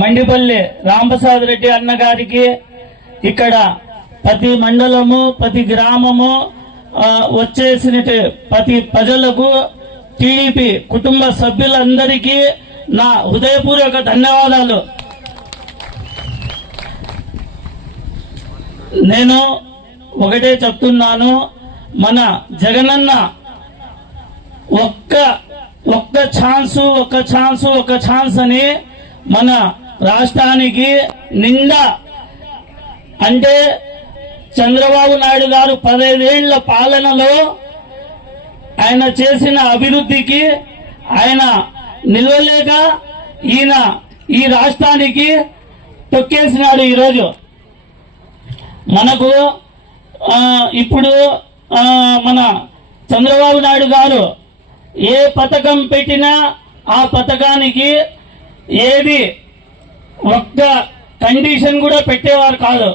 మండిపల్లి రాంప్రసాద్ రెడ్డి అన్నగారికి ఇక్కడ ప్రతి మండలము ప్రతి గ్రామము వచ్చేసిన ప్రతి ప్రజలకు టీడీపీ కుటుంబ సభ్యులందరికీ నా హృదయపూర్వక ధన్యవాదాలు. నేను ఒకటే చెప్తున్నాను మన జగనన్న ఒక్క ఒక్క ఛాన్సు ఒక్క ఛాన్సు ఒక్క ఛాన్స్ అని మన రాష్ట్రానికి నిండా అంటే చంద్రబాబు నాయుడు గారు పదైదేళ్ళ పాలనలో ఆయన చేసిన అభివృద్ధికి ఆయన నిలవలేక ఈయన ఈ రాష్ట్రానికి తొక్కేసినాడు ఈరోజు. మనకు ఇప్పుడు మన చంద్రబాబు నాయుడు గారు ఏ పథకం పెట్టినా ఆ పథకానికి ఏది ఒక్క కండిషన్ కూడా పెట్టేవారు కాదు.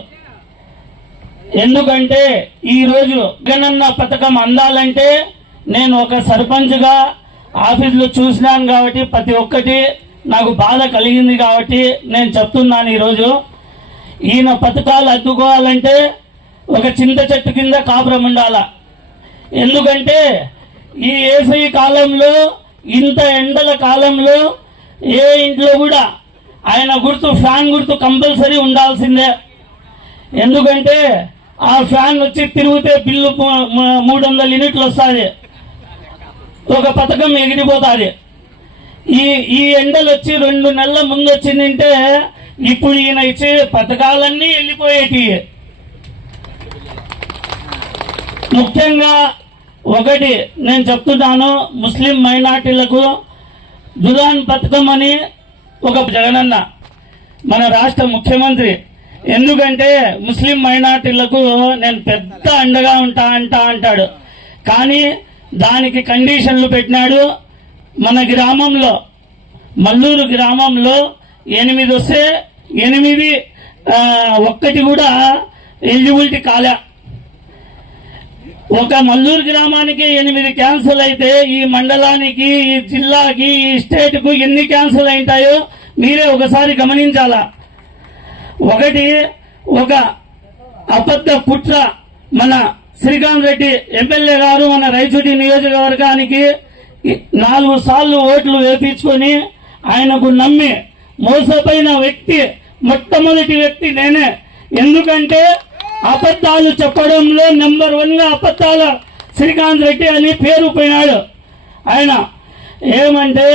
ఎందుకంటే ఈరోజు గణన్న పథకం అందాలంటే నేను ఒక సర్పంచ్గా ఆఫీసులో చూసినాను కాబట్టి ప్రతి ఒక్కటి నాకు బాధ కలిగింది కాబట్టి నేను చెప్తున్నాను ఈరోజు. ఈయన పథకాలు అద్దుకోవాలంటే ఒక చింత చెట్టు కింద కాపురం ఉండాల. ఎందుకంటే ఈ ఏసవి కాలంలో ఇంత ఎండల కాలంలో ఏ ఇంట్లో కూడా ఆయన గుర్తు ఫ్యాన్ గుర్తు కంపల్సరీ ఉండాల్సిందే. ఎందుకంటే ఆ ఫ్యాన్ వచ్చి తిరిగితే బిల్లు మూడు వందల యూనిట్లు వస్తుంది. ఒక పథకం ఎగిరిపోతుంది. ఈ ఈ ఎండలు వచ్చి రెండు నెలల ముందు వచ్చిందంటే ఇప్పుడు ఈయన ఇచ్చే పథకాలన్నీ వెళ్ళిపోయేటి ముఖ్యంగా ఒకటి నేను చెప్తున్నాను ముస్లిం మైనార్టీలకు దురాన్ పథకం అని ఒక జగనన్న. మన రాష్ట్ర ముఖ్యమంత్రి. ఎందుకంటే ముస్లిం మైనార్టీలకు నేను పెద్ద అండగా ఉంటా అంటా అంటాడు. కానీ దానికి కండిషన్లు పెట్టినాడు మన గ్రామంలో. మల్లూరు గ్రామంలో ఎనిమిది వస్తే ఎనిమిది ఒక్కటి కూడా ఎలిజిబిలిటీ కాలే. ఒక మల్లూరు గ్రామానికి ఎనిమిది క్యాన్సల్ అయితే ఈ మండలానికి ఈ జిల్లాకి ఈ స్టేట్కు ఎన్ని క్యాన్సిల్ అయింటాయో మీరే ఒకసారి గమనించాలా? ఒకటి ఒక అబద్ధ కుట్ర మన శ్రీకాంత్ రెడ్డి ఎమ్మెల్యే గారు మన రైచుడి నియోజకవర్గానికి నాలుగు సార్లు ఓట్లు వేపించుకొని ఆయనకు నమ్మి మోసపోయిన వ్యక్తి మొట్టమొదటి వ్యక్తి నేనే. ఎందుకంటే అబద్ధాలు చెప్పడంలో నెంబర్ వన్ అబద్ధాల శ్రీకాంత్ రెడ్డి అని పేరు పోయినాడు. ఆయన ఏమంటే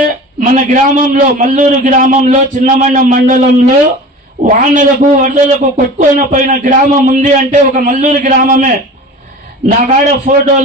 మన గ్రామంలో మల్లూరు గ్రామంలో చిన్నమండ మండలంలో వానలకు వరదలకు కొట్టుకొని పోయిన గ్రామం ఉంది అంటే ఒక మల్లూరు గ్రామమే. నా కాడ ఫోటోలు